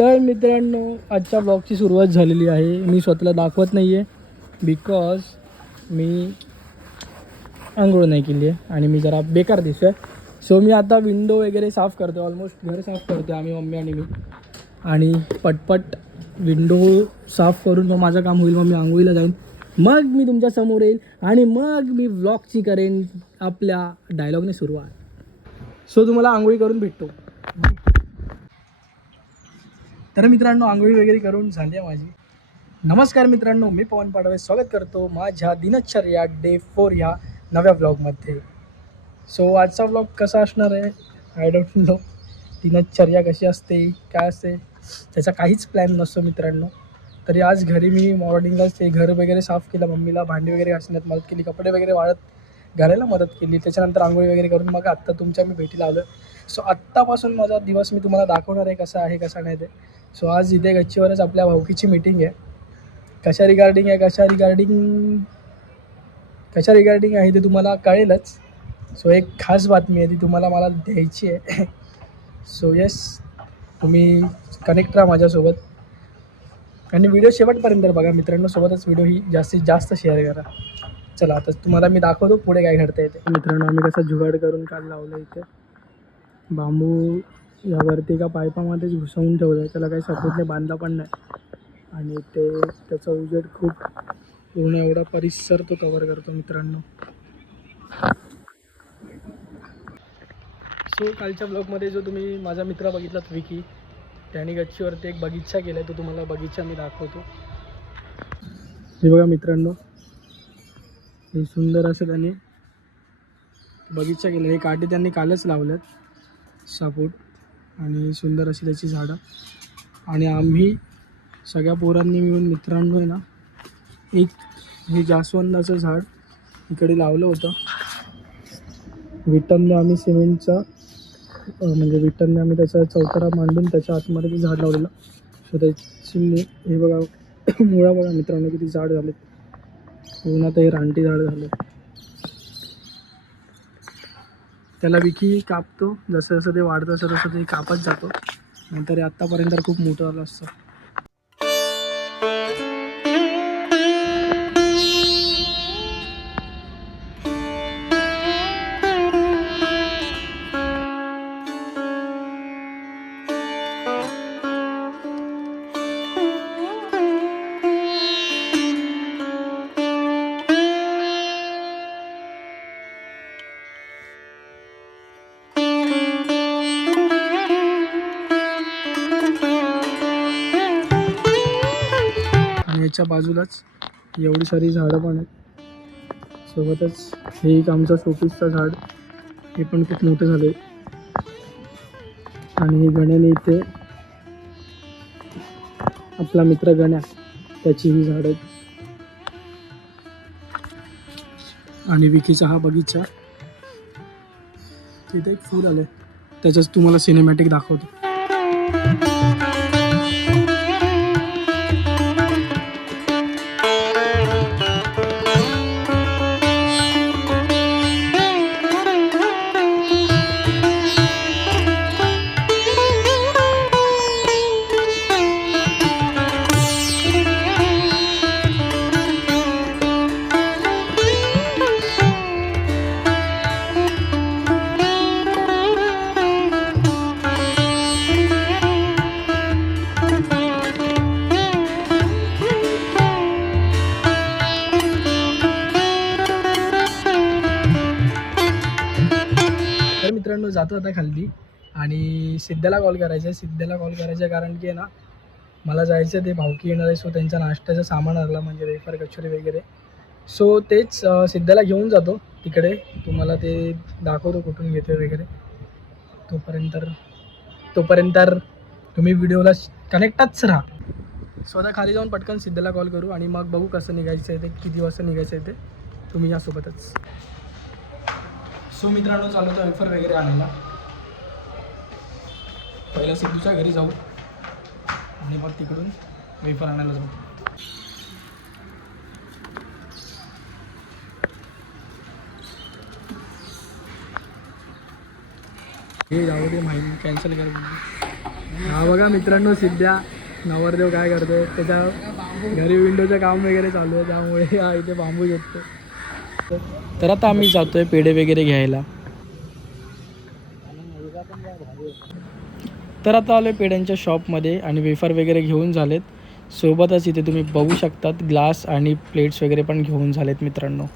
तर मित्रांनो आजच्या ब्लॉगची सुरुवात झालेली आहे. मी स्वतःला दाखवत नाही आहे बिकॉज मी आंघोळ नाही केली आहे आणि मी जरा बेकार दिसतो आहे. सो मी आता विंडो वगैरे साफ करतो, ऑलमोस्ट घर साफ करतो आम्ही, मम्मी आणि मी. आणि पटपट विंडो साफ करून मग माझं काम होईल, मग मी आंघोळीला जाईन, मग मी तुमच्या समोर येईल आणि मग मी व्लॉगची करेन आपल्या डायलॉगने सुरुवात. सो तुम्हाला आंघोळी करून भेटतो. तर मित्रांनो आंघोळी वगैरे करून झाली आहे माझी. नमस्कार मित्रांनो, मी पवन पाडवे स्वागत करतो माझ्या दिनचर्या डे 4 ह्या नव्या ब्लॉगमध्ये. सो आजचा ब्लॉग कसा असणार आहे आय डोंट नो. दिनचर्या कशी असते काय असते त्याचा काहीच प्लॅन नसतो मित्रांनो. तरी आज घरी मी मॉर्निंगलाच ते घर वगैरे साफ केलं, मम्मीला भांडी वगैरे घासण्यात मदत केली, कपडे वगैरे वाळत घालायला मदत केली, त्याच्यानंतर आंघोळी वगैरे करून मग आत्ता तुमच्या मी भेटीला आलो. सो आत्तापासून माझा दिवस मी तुम्हाला दाखवणार आहे कसा आहे कसा नाही ते. सो आज इथे गच्चीवरच आपल्या भाऊकीची मीटिंग आहे. कशा रिगार्डिंग आहे ते तुम्हाला कळेलच. सो एक खास बातमी आहे ती तुम्हाला मला द्यायची आहे. सो येस, तुम्ही कनेक्ट राहा माझ्यासोबत आणि व्हिडिओ शेवटपर्यंत बघा मित्रांनो. सोबतच व्हिडिओ ही जास्तीत जास्त शेअर करा. चला आता तुम्हाला मी दाखवतो पुढे काय घडतं येते. मित्रांनो आम्ही कसा जुगाड करून काल लावलं इथे बांबू यावरती एका पाईपामध्येच घुसवून ठेवलं आहे. त्याला काही सपोर्टने बांधला पण नाही आणि ते त्याचा उजेड खूप पूर्ण एवढा परिसर तो कवर करतो मित्रांनो. सो कालच्या ब्लॉगमध्ये जो तुम्ही माझा मित्र बघितलात विकी, त्याने गच्चीवरती एक बगीचा केला आहे, तो तुम्हाला बगीचा मी दाखवतो. हे बघा मित्रांनो, हे सुंदर असं त्याने बगीचा केला. हे काठी त्यांनी कालच लावल्यात सापूट आणि सुंदर अशी त्याची झाडं. आणि आम्ही सगळ्या पोरांनी मिळून मित्रांनो आहे ना एक हे जास्वंदाचं झाड इकडे लावलं होतं. विटांनी आम्ही सिमेंटचा म्हणजे विटांनी आम्ही त्याचा चौथरा मांडून त्याच्या आतमध्ये ते झाड लावलेलं. सो त्याची हे बघा मुळा बघा मित्रांनो किती झाड झाले, उन्हात हे रानटी झाड झालं. त्याला विकी कापतो, जसं जसं ते वाढतं तसं तसं ते कापत जातो. नंतर आत्तापर्यंत खूप मोठं झालं असतं. याच्या बाजूलाच एवढी सारी झाडं पण आहेत. सोबतच हे एक आमचं शोपीसचं झाड, हे पण खूप मोठं झालं आहे. आणि हे गण्याने इथे आपला मित्र गण्या त्याची ही झाडं आहेत. आणि विकीचा हा बगीचा, तिथे एक फूल आलं आहे, त्याच्याच तुम्हाला सिनेमॅटिक दाखवतो. मित्रांनो जातो आता खाली आणि सिद्ध्याला कॉल करायचा आहे. कारण की आहे ना मला जायचं ते भाऊकी येणार आहे. सो त्यांच्या नाश्त्याचं सामान आणलं म्हणजे वेफर कचोरी वगैरे. सो तेच सिद्ध्याला घेऊन जातो तिकडे, तुम्हाला ते दाखवतो कुठून घेतो वगैरे. तोपर्यंत तुम्ही व्हिडिओला कनेक्टच राहा. सो आता खाली जाऊन पटकन सिद्ध्याला कॉल करू आणि मग बघू कसं निघायचं आहे ते, किती वाजता निघायचं आहे ते, तुम्ही यासोबतच. सो मित्रांनो चालू होतं वेफर वगैरे आणायला. पहिला सिद्धूच्या घरी जाऊ आणि मग तिकडून वेफर आणायला जाऊ. हे जाऊ दे, माहिती कॅन्सल कर. हा बघा मित्रांनो, सिद्ध्या नवरदेव काय करतोय, त्याच्या घरी विंडोचं काम वगैरे चालू आहे, त्यामुळे हा इथे बांबू येतो. तर आता आम्ही जातोय पेढे वगैरे घ्यायला. तर आता आलोय पेढ्यांच्या शॉपमध्ये आणि वेफर वगैरे घेऊन झालेत. सोबतच इथे तुम्ही बघू शकतात ग्लास आणि प्लेट्स वगैरे पण घेऊन झालेत मित्रांनो.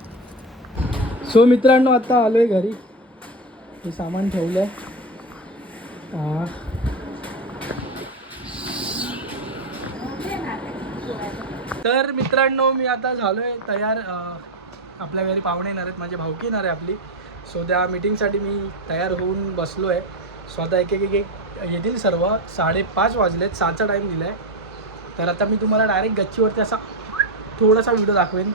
सो मित्रांनो, आता आलोय घरी, हे सामान ठेवलंय. तर मित्रांनो, मी आता झालोय तयार. आपल्या घरी पाहुणे येणार आहेत, माझे भावकी येणार आहे आपली. सो त्या मीटिंगसाठी मी तयार होऊन बसलो आहे. स्वतः एक येतील सर्व. 5:30 वाजलेत, 6चा टाईम दिला आहे. तर आता मी तुम्हाला डायरेक्ट गच्चीवरती असा थोडासा व्हिडिओ दाखवेन.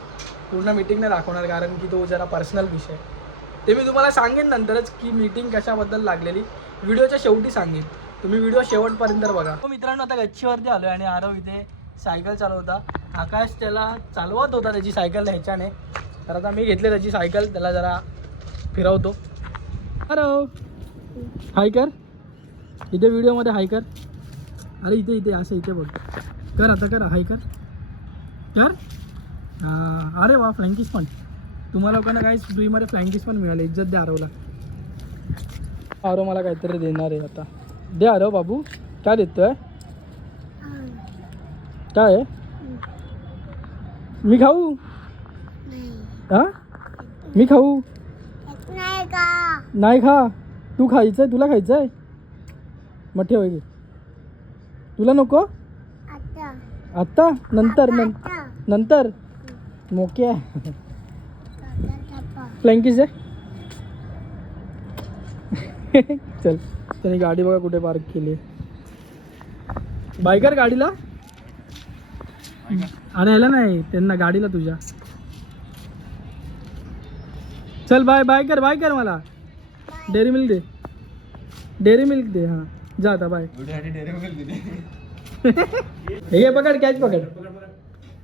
पूर्ण मीटिंग नाही दाखवणार, कारण की तो जरा पर्सनल विषय आहे. ते मी तुम्हाला सांगेन नंतरच की मीटिंग कशाबद्दल लागलेली. व्हिडिओच्या शेवटी सांगेन, तुम्ही व्हिडिओ शेवटपर्यंत बघा. मित्रांनो, आता गच्चीवरती आलो आहे आणि आरव इथे सायकल चालवता. आकाश त्याला चालवत होता त्याची सायकल ह्याच्याने. तर आता मी घेतले त्याची सायकल, त्याला जरा फिरवतो. आरव, हाय कर इथे व्हिडिओमध्ये, हाय कर. अरे इथे इथे असं इथे बघ, कर आता, कर हाय कर कर. अरे वा, फ्लँकिस पण तुम्हाला लोकांना काही फ्रीमध्ये फ्लँकिस पण मिळाले. इज्जत द्या आरवला. आरव मला काहीतरी देणार आहे आता. दे आरव बाबू, काय देतोय? काय आहे? मी खाऊ? हा, मी खाऊ? नाही खा. तू खायचंय, तुला खायचंय? मग ठेव की. तुला नको? आत्ता? नंतर नंतर मोके आहे. फ्लँकीज आहे. चल, त्याने गाडी बघा कुठे पार्क केली. बाय कर गाडीला. अरे ह्याला नाही, त्यांना गाडीला तुझ्या. चल बाय बाय कर, बाय कर. मला डेअरी मिल्क दे, डेअरी मिल्क दे. हां जा आता, बाय. हे पकड, कॅच पकड.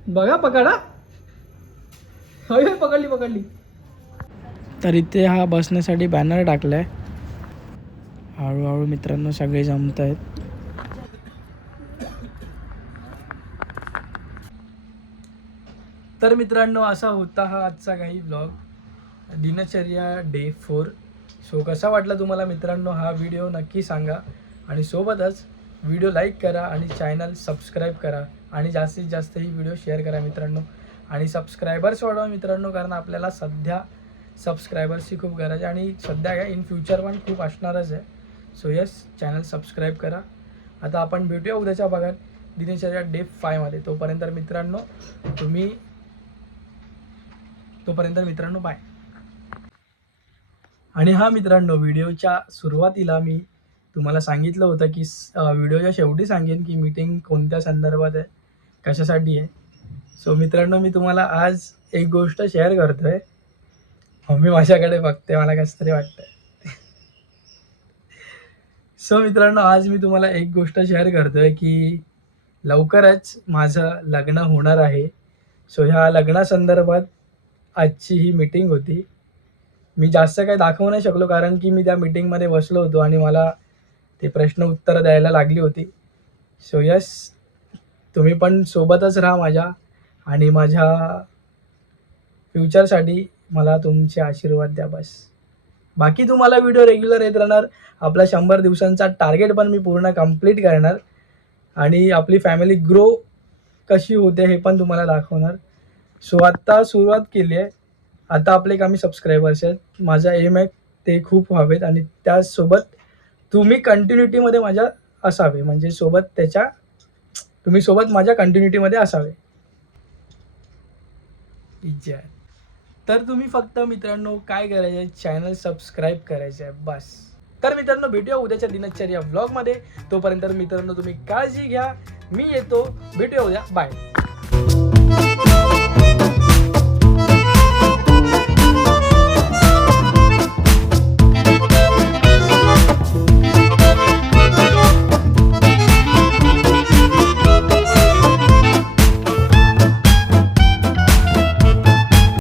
बघा पकडा. हवी पकडली पकडली. तर इथे हा बसण्यासाठी बॅनर टाकलाय. हळूहळू मित्रांनो सगळे जमत आहेत. तर मित्रांनो, असा होता हा आजचा काही ब्लॉग, दिनचर्या डे 4. सो कसा वाटला तुम्हाला मित्रांनो हा व्हिडिओ, नक्की सांगा. आणि सोबतच व्हिडिओ लाईक करा आणि चॅनल सबस्क्राईब करा आणि जास्तीत जास्त ही व्हिडिओ शेअर करा मित्रांनो. आणि सबस्क्रायबर्स वाढवा मित्रांनो, कारण आपल्याला सध्या सबस्क्रायबर्सची खूप गरज आहे आणि सध्या काय इन फ्युचर पण खूप असणारच आहे. सो येस, चॅनल सबस्क्राईब करा. आता आपण भेटूया उद्याच्या भागात दिनचर्या डे 5 मध्ये. तोपर्यंत मित्रांनो बाय. आणि हा मित्रांनो, व्हिडिओच्या सुरुवातीला मी तुम्हाला सांगितलं होतं की व्हिडिओच्या शेवटी सांगेन की मीटिंग कोणत्या संदर्भात आहे, कशासाठी आहे. सो मित्रांनो, मी तुम्हाला आज एक गोष्ट शेअर करतोय. मम्मी माझ्याकडे बघते, मला कसं तरी वाटतंय. सो मित्रांनो, आज मी तुम्हाला एक गोष्ट शेअर करतोय की लवकरच माझं लग्न होणार आहे. सो ह्या लग्नासंदर्भात आजची ही मीटिंग होती. मी जास्त काही दाखवू नाही शकलो, कारण की मी त्या मीटिंगमध्ये बसलो होतो आणि मला ते प्रश्न उत्तरं द्यायला लागली होती. सो यस, तुम्ही पण सोबतच राहा माझ्या, आणि माझ्या फ्युचरसाठी मला तुमचे आशीर्वाद द्या बस. बाकी तुम्हाला व्हिडिओ रेग्युलर येत राहणार. आपला 100 दिवसांचा टार्गेट पण मी पूर्ण कंप्लीट करणार आणि आपली फॅमिली ग्रो कशी होते हे पण तुम्हाला दाखवणार. सो आत्ता सुरुवात केली आहे. आता आपले कमी सबस्क्रायबर्स आहेत. माझा एम आहे ते खूप व्हावेत आणि त्यासोबत तुम्ही कंटिन्युटीमध्ये माझ्या असावे, म्हणजे तुम्ही सोबत माझ्या कंटिन्युटीमध्ये असावे. इच्छा आहे. तर तुम्ही फक्त मित्रांनो काय करायचं आहे, चॅनल सबस्क्राईब करायचं आहे बस. तर मित्रांनो, भेटूया उद्याच्या दिनचर्या व्लॉगमध्ये. तोपर्यंत मित्रांनो तुम्ही काळजी घ्या. मी येतो, भेटूया उद्या. बाय.